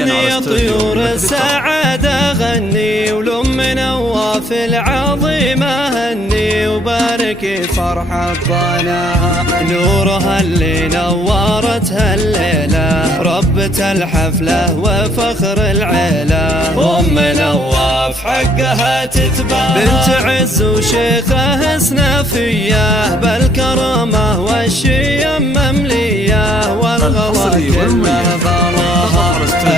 غني طيور السعادة غني، ولم نواف العظيمة هني، وباركي فرحة ضناها نورها اللي نورتها الليلة، ربة الحفلة وفخر العيلة. أم نواف حقها تتباهى، بنت عز وشيخة سنافية، بالكرامة والشيم مملية، والغلا كله غلاها،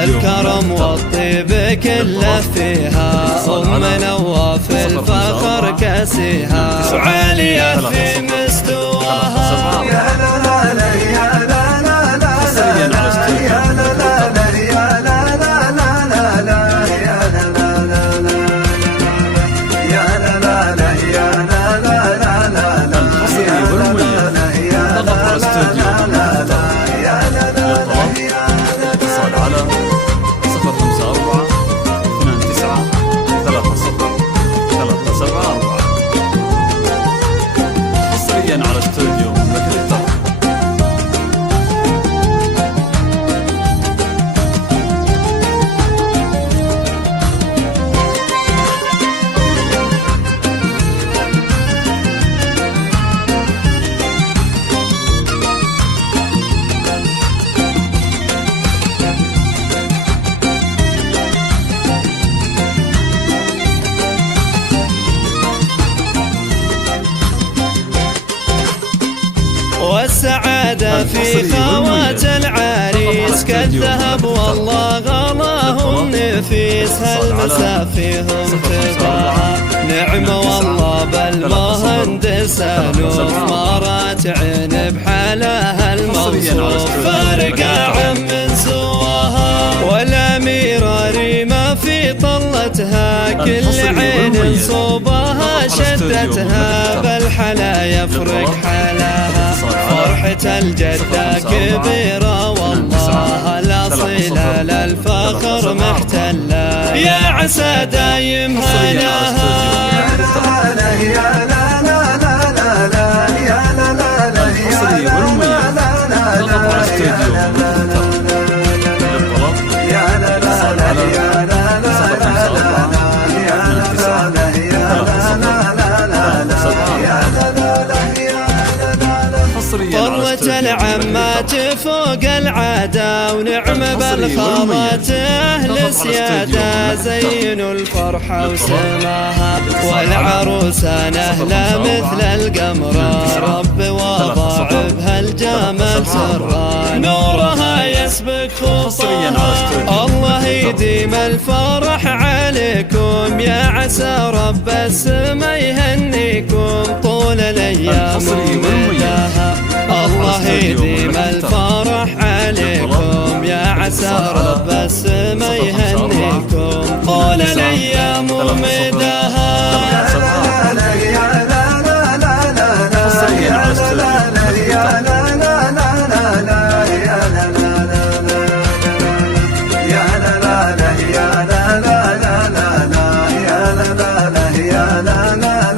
الكرم والطيب كله فيها. أم نواف الفخر كاسيها، وعالية في مستواها. يا لا لا لا يا لا لا لا يا لا لا لا يا لا لا لا يا لا لا لا يا لا لا لا يا لا لا لا يا لا لا اتصال على 054 29 30 374 حصريا على استوديو مملكة الطرب. والسعادة في خوات العريس كالذهب والله غلاهم نفيس، هالمسا فيهم تباهى نعمة والله بالمهندس ألوف، مرات عين بحالها الموصوف فارقة عن من سواها، والأميرة ريمة في طلتها كل عين صوبها شدتها، بالحلا يفرق حالها فرحة الجدة كبيرة والله الأصيلة للفخر محتلة، يا عسى دايم هناها. يا لا لا يا لا لا لا لا لا يا لا لا لا يا لا لا لا طرت العمات فوق العادة، ونعم بالخالات أهل سيادة، زينوا الفرحة وسماها، والعروسة نهلة مثل القمرة، رب وضع بها الجمال سرا، نورها يسبق خطاها، الله يديم الفرح عليكم، يا عسى رب السما يهنيكم طول الأيام ومداها، الله يديم الفرح عليكم، يا عسى رب السما يهنيكم طول الأيام ومداها. يا لا لا يا لا لا لا لا يا لا لا يا لا لا لا يا لا لا يا لا لا يا لا لا لا يا لا لا يا لا لا